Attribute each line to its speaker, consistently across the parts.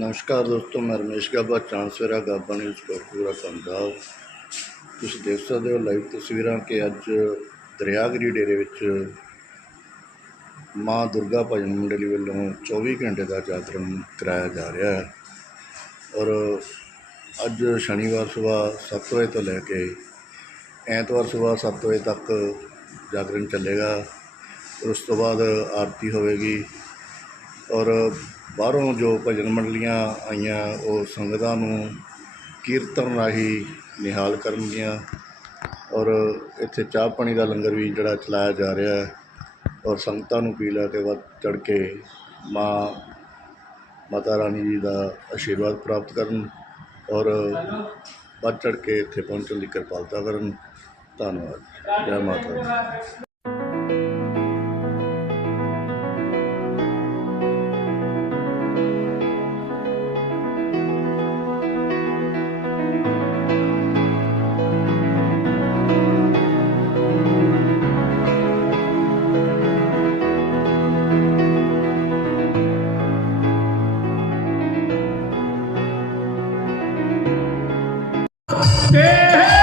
Speaker 1: ਨਮਸਕਾਰ ਦੋਸਤੋ, ਮੈਂ ਰਮੇਸ਼ ਗਾਬਾ ਟ੍ਰਾਂਸਫੇਰਾ ਗਾਬਾ ਨਿਊਜ਼ ਕੋਟਪੂਰਾ ਪੰਜਾਬ ਤੁਸੀਂ ਦੇਖ ਸਕਦੇ ਹੋ ਲਾਈਵ ਤਸਵੀਰਾਂ ਕਿ ਅੱਜ ਦਰਿਆਗਰੀ ਡੇਰੇ ਵਿੱਚ ਮਾਂ ਦੁਰਗਾ ਭਜਨ ਮੰਡਲੀ ਵੱਲੋਂ 24 ਘੰਟੇ ਦਾ ਜਾਗਰਣ ਕਰਾਇਆ ਜਾ ਰਿਹਾ ਹੈ। ਔਰ ਅੱਜ ਸ਼ਨੀਵਾਰ ਸਵੇਰ 7 ਵਜੇ ਤੋਂ ਲੈ ਕੇ ਐਤਵਾਰ ਸਵੇਰ 7 ਵਜੇ ਤੱਕ ਜਾਗਰਣ ਚੱਲੇਗਾ। ਉਸ ਤੋਂ ਬਾਅਦ ਆਰਤੀ ਹੋਵੇਗੀ। ਔਰ ਬਾਹਰੋਂ ਜੋ ਭਜਨ ਮੰਡਲੀਆਂ ਆਈਆਂ, ਉਹ ਸੰਗਤਾਂ ਨੂੰ ਕੀਰਤਨ ਰਾਹੀਂ ਨਿਹਾਲ ਕਰਨਗੀਆਂ। ਔਰ ਇੱਥੇ ਚਾਹ ਪਾਣੀ ਦਾ ਲੰਗਰ ਵੀ ਜਿਹੜਾ ਚਲਾਇਆ ਜਾ ਰਿਹਾ ਹੈ। ਔਰ ਸੰਗਤਾਂ ਨੂੰ ਪੀ ਲੈ ਕੇ ਵੱਧ ਚੜ ਕੇ ਮਾਂ, ਮਾਤਾ ਰਾਣੀ ਜੀ ਦਾ ਆਸ਼ੀਰਵਾਦ ਪ੍ਰਾਪਤ ਕਰਨ ਔਰ ਵੱਧ ਚੜ ਕੇ ਇੱਥੇ ਪਹੁੰਚਣ ਦੀ ਕਿਰਪਾਲਤਾ ਕਰਨ। ਧੰਨਵਾਦ। ਜੈ ਮਾਤਾ ਦੀ
Speaker 2: ਇੱਕ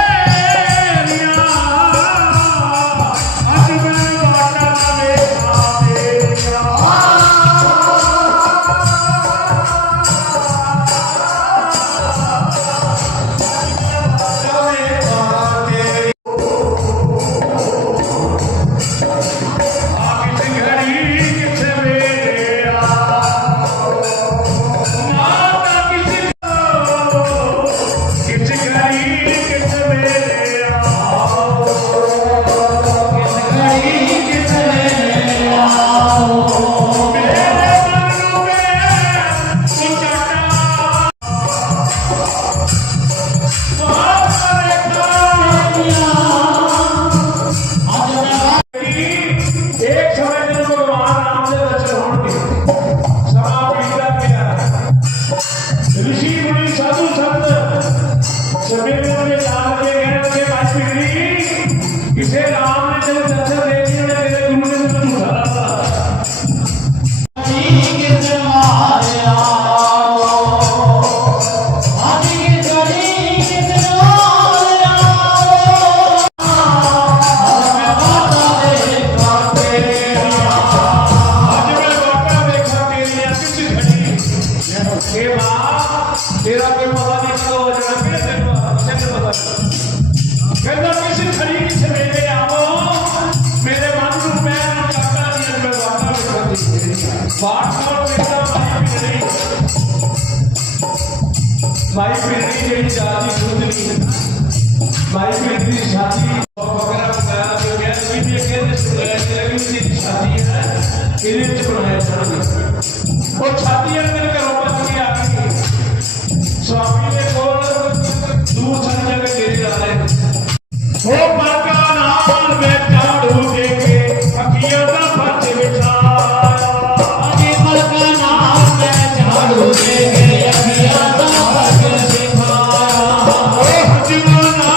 Speaker 2: ਰਿਸ਼ੀ ਮੁਨੀ ਸਾਧੂ ਸੰਤ, ਸਭੇ ਨੂੰ ਇਹ ਕੇ ਕਹਿੰਦੇ ਕਿ ਭਾਈ ਪੀੜੀ ਕਿਸੇ ਰਾਮ ਨੇ ਤੈਨੂੰ ਦਰਸ਼ਨ ਦੇ ਤੇਰੀਆਂ ਬਾਤ ਕਰੋ ਮੇਰਾ ਮਾਈ ਪਿੰਡੀ ਮਾਈ ਪਿੰਡੀ ਜਿਹੜੀ ਜਾਤੀ ਦੁੱਧ ਮਾਈ ਪਿੰਡੀ ਦੀ ਉਹ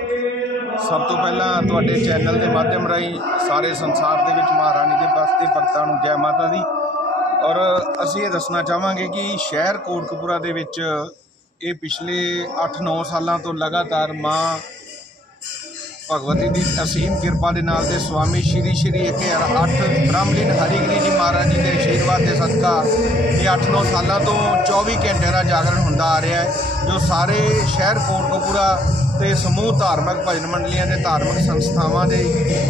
Speaker 2: ਸਭ
Speaker 3: ਤੋਂ ਪਹਿਲਾਂ ਤੁਹਾਡੇ ਚੈਨਲ ਦੇ ਮਾਧਿਅਮ ਰਾਹੀਂ ਸਾਰੇ ਸੰਸਾਰ ਦੇ ਵਿੱਚ ਮਹਾਰਾਣੀ ਦੇ ਬਸਤੇ ਭਗਤਾਂ ਨੂੰ ਜੈ ਮਾਤਾ ਦੀ। ਔਰ ਅਸੀਂ ਇਹ ਦੱਸਣਾ ਚਾਹਾਂਗੇ ਕਿ ਸ਼ਹਿਰ ਕੋਟਕਪੂਰਾ ਦੇ ਵਿੱਚ ਇਹ ਪਿਛਲੇ 8-9 ਸਾਲਾਂ ਤੋਂ ਲਗਾਤਾਰ ਮਾਂ ਭਗਵਤੀ ਦੀ ਅਸੀਮ ਕਿਰਪਾ ਦੇ ਨਾਲ ਤੇ ਸਵਾਮੀ ਸ਼੍ਰੀ ਸ਼੍ਰੀ 108 ਬ੍ਰਹਮਲੀਨ ਹਰੀਗਿਰੀ ਜੀ ਮਹਾਰਾਜ ਜੀ ਦੇ ਆਸ਼ੀਰਵਾਦ ਦੇ ਸਦਕਾ ਇਹ 8-9 ਸਾਲਾਂ ਤੋਂ 24 ਘੰਟੇ ਦਾ ਜਾਗਰਣ ਹੁੰਦਾ ਆ ਰਿਹਾ ਹੈ, ਜੋ ਸਾਰੇ ਸ਼ਹਿਰ ਕੋਟਕਪੂਰਾ ਤੇ ਸਮੂਹ ਧਾਰਮਿਕ ਭਜਨ ਮੰਡਲੀਆਂ ਦੇ ਧਾਰਮਿਕ ਸੰਸਥਾਵਾਂ ਦੇ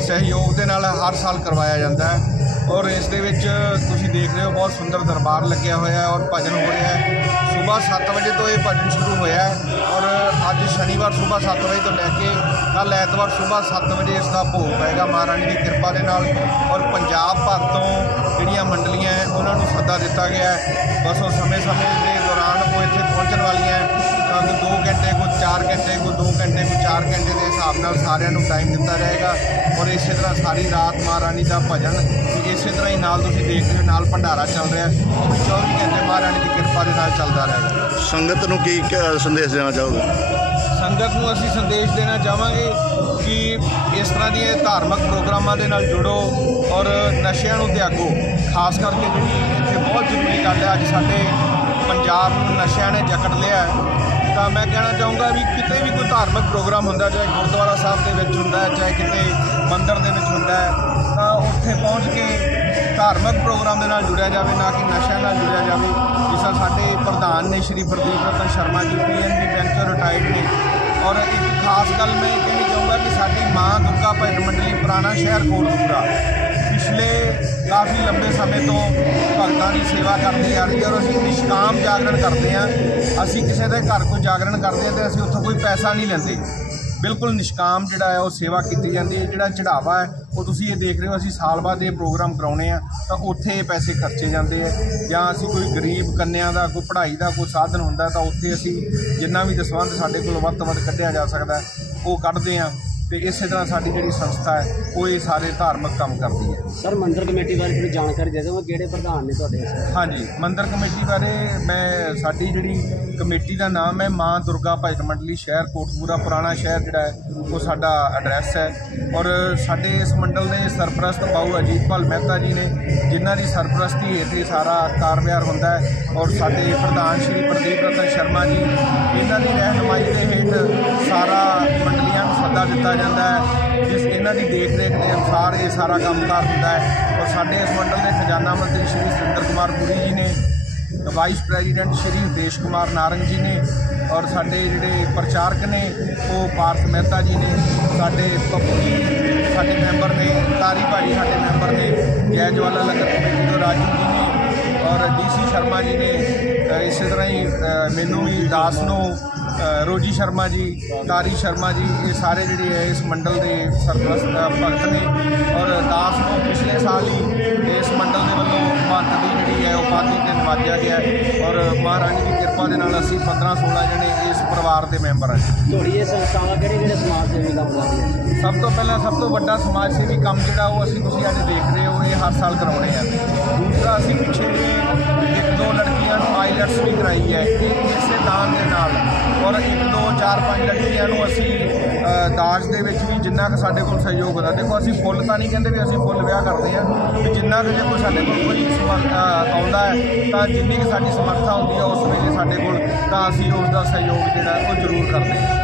Speaker 3: ਸਹਿਯੋਗ ਦੇ ਨਾਲ ਹਰ ਸਾਲ ਕਰਵਾਇਆ ਜਾਂਦਾ ਹੈ। ਔਰ ਇਸ ਦੇ ਵਿੱਚ ਤੁਸੀਂ ਦੇਖ ਰਹੇ ਹੋ ਬਹੁਤ ਸੁੰਦਰ ਦਰਬਾਰ ਲੱਗਿਆ ਹੋਇਆ ਹੈ ਔਰ ਭਜਨ ਹੋ ਰਿਹਾ ਹੈ। ਸਵੇਰ 7 ਵਜੇ ਤੋਂ ਇਹ ਭਜਨ ਸ਼ੁਰੂ ਹੋਇਆ ਹੈ ਔਰ ਅੱਜ ਸ਼ਨੀਵਾਰ ਸਵੇਰ 7 ਵਜੇ ਤੋਂ ਲੈ ਕੇ ਕੱਲ ਐਤਵਾਰ ਸਵੇਰ 7 ਵਜੇ ਇਸ ਦਾ ਭੋਗ ਪਏਗਾ। ਮਹਾਰਾਣੀ ਦੀ ਕਿਰਪਾ ਦੇ ਨਾਲ ਔਰ ਪੰਜਾਬ ਭਰ ਤੋਂ ਜਿਹੜੀਆਂ ਮੰਡਲੀਆਂ ਹੈ, ਉਹਨਾਂ ਨੂੰ ਸੱਦਾ ਦਿੱਤਾ ਗਿਆ ਹੈ। ਬਸ ਉਹ ਸਮੇਂ-ਸਮੇਂ ਦੇ ਦੌਰਾਨ ਉਹ ਇੱਥੇ ਪਹੁੰਚਣ ਵਾਲੀਆਂ ਹੈ। ਤਾਂ 2 ਘੰਟੇ ਕੋ 4 ਘੰਟੇ ਕੋ 2 ਘੰਟੇ ਕੋ 4 ਘੰਟੇ ਦੇ ਹਿਸਾਬ ਨਾਲ ਸਾਰਿਆਂ ਨੂੰ ਟਾਈਮ ਦਿੱਤਾ ਜਾਏਗਾ। ਔਰ ਇਸੇ ਤਰ੍ਹਾਂ ਸਾਰੀ ਰਾਤ ਮਹਾਰਾਣੀ ਦਾ ਭਜਨ ਇਸੇ ਤਰ੍ਹਾਂ ਹੀ ਨਾਲ ਤੁਸੀਂ ਦੇਖ ਰਹੇ ਹੋ, ਨਾਲ ਭੰਡਾਰਾ ਚੱਲ ਰਿਹਾ ਹੈ। ਉਹ ਵੀ 24 ਘੰਟੇ ਮਹਾਰਾਣੀ ਦੀ ਕਿਰਪਾ ਦੇ ਨਾਲ ਚੱਲਦਾ ਰਹੇਗਾ।
Speaker 1: ਸੰਗਤ ਨੂੰ ਕੀ ਸੰਦੇਸ਼ ਦੇਣਾ ਚਾਹੋਗੇ?
Speaker 3: ਸੰਗਤ ਨੂੰ ਅਸੀਂ ਸੰਦੇਸ਼ ਦੇਣਾ ਚਾਹਾਂਗੇ ਕਿ ਇਸ ਤਰ੍ਹਾਂ ਦੀਆਂ ਧਾਰਮਿਕ ਪ੍ਰੋਗਰਾਮਾਂ ਦੇ ਨਾਲ ਜੁੜੋ ਔਰ ਨਸ਼ਿਆਂ ਨੂੰ ਤਿਆਗੋ। ਖਾਸ ਕਰਕੇ ਜਿਹੜੀ ਇੱਥੇ ਬਹੁਤ ਜ਼ਰੂਰੀ ਗੱਲ ਹੈ, ਅੱਜ ਸਾਡੇ ਪੰਜਾਬ ਨੂੰ ਨਸ਼ਿਆਂ ਨੇ ਜਕੜ ਲਿਆ ਤਾਂ ਮੈਂ ਕਹਿਣਾ ਚਾਹੂੰਗਾ ਵੀ ਕਿਤੇ ਵੀ ਕੋਈ ਧਾਰਮਿਕ ਪ੍ਰੋਗਰਾਮ ਹੁੰਦਾ ਚਾਹੇ ਗੁਰਦੁਆਰਾ ਸਾਹਿਬ ਦੇ ਵਿੱਚ ਹੁੰਦਾ ਚਾਹੇ ਕਿਤੇ ਮੰਦਿਰ ਦੇ ਵਿੱਚ ਹੁੰਦਾ ਤਾਂ ਉੱਥੇ ਪਹੁੰਚ ਕੇ ਧਾਰਮਿਕ ਪ੍ਰੋਗਰਾਮ ਦੇ ਨਾਲ ਜੁੜਿਆ ਜਾਵੇ, ਨਾ ਕਿ ਨਸ਼ਿਆਂ ਨਾਲ ਜੁੜਿਆ ਜਾਵੇ, ਜਿਸ ਤਰ੍ਹਾਂ ਸਾਡੇ ਪ੍ਰਧਾਨ ਨੇ ਸ਼੍ਰੀ ਪ੍ਰਦੀਪ ਰਤਨ ਸ਼ਰਮਾ ਜੀ ਪੀਐਨਬੀ ਬੈਂਕ ਤੋਂ ਰਿਟਾਇਰਡ ਨੇ। ਔਰ ਇੱਕ ਖਾਸ ਗੱਲ ਮੈਂ ਇਹ ਕਹਿਣੀ ਚਾਹੂੰਗਾ ਕਿ ਸਾਡੀ ਮਾਂ ਦੁਰਗਾ ਭਜਨ ਮੰਡਲੀ ਪੁਰਾਣਾ ਸ਼ਹਿਰ ਕੋਟਕਪੂਰਾ ਪਿਛਲੇ ਕਾਫੀ ਲੰਬੇ ਸਮੇਂ ਤੋਂ ਭਗਤਾਂ ਦੀ ਸੇਵਾ ਕਰਦੀ ਆ ਰਹੀ ਹੈ ਔਰ ਅਸੀਂ ਨਿਸ਼ਕਾਮ ਜਾਗਰਣ ਕਰਦੇ ਆ ਅਸੀਂ ਕਿਸੇ ਦੇ ਘਰ ਕੋਈ ਜਾਗਰਣ ਕਰਦੇ ਆ ਤੇ ਅਸੀਂ ਉੱਥੋਂ ਕੋਈ ਪੈਸਾ ਨਹੀਂ ਲੈਂਦੇ। ਬਿਲਕੁਲ ਨਿਸ਼ਕਾਮ ਜਿਹੜਾ ਹੈ ਉਹ ਸੇਵਾ ਕੀਤੀ ਜਾਂਦੀ ਹੈ, ਜਿਹੜਾ ਚੜਾਵਾ ਹੈ ਉਹ ਤੁਸੀਂ ਇਹ ਦੇਖ ਰਹੇ ਹੋ, ਅਸੀਂ ਸਾਲ ਬਾਅਦ ਇਹ ਪ੍ਰੋਗਰਾਮ ਕਰਾਉਣੇ ਆ, ਤਾਂ ਉੱਥੇ ਇਹ ਪੈਸੇ ਖਰਚੇ ਜਾਂਦੇ ਆ। ਜਾਂ ਅਸੀਂ ਕੋਈ ਗਰੀਬ ਕੰਨਿਆਂ ਦਾ, ਕੋਈ ਪੜ੍ਹਾਈ ਦਾ ਕੋਈ ਸਾਧਨ ਹੁੰਦਾ, ਤਾਂ ਉੱਥੇ ਅਸੀਂ ਜਿੰਨਾ ਵੀ ਦਸਵੰਧ ਸਾਡੇ ਕੋਲ ਵੱਧ ਤੋਂ ਵੱਧ ਕੱਢਿਆ ਜਾ ਸਕਦਾ, ਉਹ ਕੱਢਦੇ ਆ। ਤੇ ਇਸੇ ਤਰ੍ਹਾਂ ਸਾਡੀ ਜਿਹੜੀ ਸੰਸਥਾ ਹੈ ਉਹ ਇਹ ਸਾਰੇ ਧਾਰਮਿਕ ਕੰਮ ਕਰਦੀ ਹੈ।
Speaker 4: ਸਰ ਮੰਦਿਰ ਕਮੇਟੀ ਬਾਰੇ ਥੋੜੀ ਜਾਣਕਾਰੀ ਦੇ ਦਿਓ ਕਿਹੜੇ ਪ੍ਰਧਾਨ ਨੇ ਤੁਹਾਡੇ
Speaker 3: ਹਾਂਜੀ ਮੰਦਿਰ ਕਮੇਟੀ ਬਾਰੇ ਮੈਂ ਸਾਡੀ ਜਿਹੜੀ ਕਮੇਟੀ ਦਾ ਨਾਮ ਹੈ ਮਾਂ ਦੁਰਗਾ ਭਜਨ ਮੰਡਲੀ ਸ਼ਹਿਰ ਕੋਟਪੂਰਾ ਪੁਰਾਣਾ ਸ਼ਹਿਰ ਜਿਹੜਾ ਹੈ ਉਹ ਸਾਡਾ ਐਡਰੈਸ ਹੈ। ਔਰ ਸਾਡੇ ਇਸ ਮੰਡਲ ਦੇ ਸਰਪ੍ਰਸਤ ਬਾਊ ਅਜੀਤਪਾਲ ਮਹਿਤਾ ਜੀ ਨੇ ਜਿਨ੍ਹਾਂ ਦੀ ਸਰਪ੍ਰਸਤੀ ਹੇਠ ਇਹ ਸਾਰਾ ਕਾਰਵਾਰ ਹੁੰਦਾ ਹੈ ਔਰ ਸਾਡੇ ਪ੍ਰਧਾਨ ਸ਼੍ਰੀ ਪ੍ਰਦੀਪ ਰਤਨ ਸ਼ਰਮਾ ਜੀ ਇਹਨਾਂ ਦੀ ਰਹਿਨੁਮਾਈ ਦੇ ਹੇਠ ਮੰਡਲੀਆਂ ਦਿੱਤਾ ਜਾਂਦਾ ਹੈ, ਜਿਸ ਇਹਨਾਂ ਦੀ ਦੇਖ ਰੇਖ ਦੇ ਅਨੁਸਾਰ ਇਹ ਸਾਰਾ ਕੰਮਕਾਰ ਹੁੰਦਾ ਹੈ। ਔਰ ਸਾਡੇ ਇਸ ਮੰਡਲ ਦੇ ਖਜ਼ਾਨਾ ਮੰਤਰੀ ਸ਼੍ਰੀ ਸੁਰਿੰਦਰ ਕੁਮਾਰ ਪੁਰੀ ਜੀ ਨੇ ਵਾਈਸ ਪ੍ਰੈਜ਼ੀਡੈਂਟ ਸ਼੍ਰੀ ਹਰਦੇਸ਼ ਕੁਮਾਰ ਨਾਰੰਗ ਜੀ ਨੇ ਔਰ ਸਾਡੇ ਜਿਹੜੇ ਪ੍ਰਚਾਰਕ ਨੇ, ਉਹ ਪਾਰਥ ਮਹਿਤਾ ਜੀ ਨੇ, ਸਾਡੇ ਪੱਪੂ ਜੀ ਸਾਡੇ ਮੈਂਬਰ ਨੇ, ਤਾਰੀ ਭਾਈ ਸਾਡੇ ਮੈਂਬਰ ਨੇ ਜੈ ਜਵਾਲਾ ਲੰਗਰ ਕਮੇਟੀ ਤੋਂ ਰਾਜੂ ਜੀ ਨੇ ਔਰ ਡੀਸੀ ਸ਼ਰਮਾ ਜੀ ਨੇ ਇਸੇ ਤਰ੍ਹਾਂ ਹੀ ਮੈਨੂੰ ਵੀ ਦਾਸ ਨੂੰ ਰੋਜੀ ਸ਼ਰਮਾ ਜੀ ਤਾਰੀ ਸ਼ਰਮਾ ਜੀ ਇਹ ਸਾਰੇ ਜਿਹੜੇ ਹੈ ਇਸ ਮੰਡਲ ਦੇ ਸਰਪ੍ਰਸਤ ਭਗਤ ਨੇ ਔਰ ਦਾਸ ਨੂੰ ਪਿਛਲੇ ਸਾਲ ਹੀ ਇਸ ਮੰਡਲ ਦੇ ਵੱਲੋਂ ਮਹੰਤ ਦੀ ਜਿਹੜੀ ਹੈ ਉਪਾਧੀ ਤੇ ਨਵਾਜਿਆ ਗਿਆ ਹੈ ਔਰ ਮਹਾਰਾਣੀ ਦੀ ਕਿਰਪਾ ਦੇ ਨਾਲ ਅਸੀਂ 15 16 ਜਣੇ ਇਸ ਪਰਿਵਾਰ ਦੇ ਮੈਂਬਰ ਹਾਂ
Speaker 4: ਤੁਹਾਡੀ ਇਹ ਸੰਸਥਾਵਾਂ ਕਿਹੜੇ ਕਿਹੜੇ ਸਮਾਜ ਸੇਵੀ ਕੰਮ ਕਰਦੀਆਂ
Speaker 3: ਸਭ ਤੋਂ ਪਹਿਲਾਂ ਸਭ ਤੋਂ ਵੱਡਾ ਸਮਾਜ ਸੇਵੀ ਕੰਮ ਜਿਹੜਾ ਉਹ ਅਸੀਂ ਤੁਸੀਂ ਅੱਜ ਦੇਖ ਰਹੇ ਹੋ ਇਹ ਹਰ ਸਾਲ ਕਰਾਉਣੇ ਆ। ਦੂਸਰਾ ਅਸੀਂ ਪਿੱਛੇ ਇੱਕ ਦੋ ਲੜਕੀਆਂ ਨੂੰ ਆਈਲੈਟਸ ਵੀ ਕਰਾਈ ਹੈ ਇਸੇ ਦਾਨ ਦੇ ਦੋ ਚਾਰ ਪੰਜ ਲੜਕੀਆਂ ਨੂੰ ਅਸੀਂ ਦਾਜ ਦੇ ਵਿੱਚ ਵੀ ਜਿੰਨਾ ਕੁ ਸਾਡੇ ਕੋਲ ਸਹਿਯੋਗ ਹੁੰਦਾ। ਦੇਖੋ, ਅਸੀਂ ਫੁੱਲ ਤਾਂ ਨਹੀਂ ਕਹਿੰਦੇ ਵੀ ਅਸੀਂ ਫੁੱਲ ਵਿਆਹ ਕਰਦੇ ਹਾਂ, ਵੀ ਜਿੰਨਾ ਕੁ ਜੇ ਕੋਈ ਸਾਡੇ ਕੋਲ ਕੋਈ ਸਮਰਥਾ ਆਉਂਦਾ ਹੈ, ਤਾਂ ਜਿੰਨੀ ਕੁ ਸਾਡੀ ਸਮਰੱਥਾ ਹੁੰਦੀ ਹੈ, ਉਸ ਵੇਲੇ ਸਾਡੇ ਕੋਲ ਤਾਂ ਅਸੀਂ ਉਸ ਦਾ ਸਹਿਯੋਗ ਜਿਹੜਾ ਉਹ ਜ਼ਰੂਰ ਕਰਦੇ ਹਾਂ।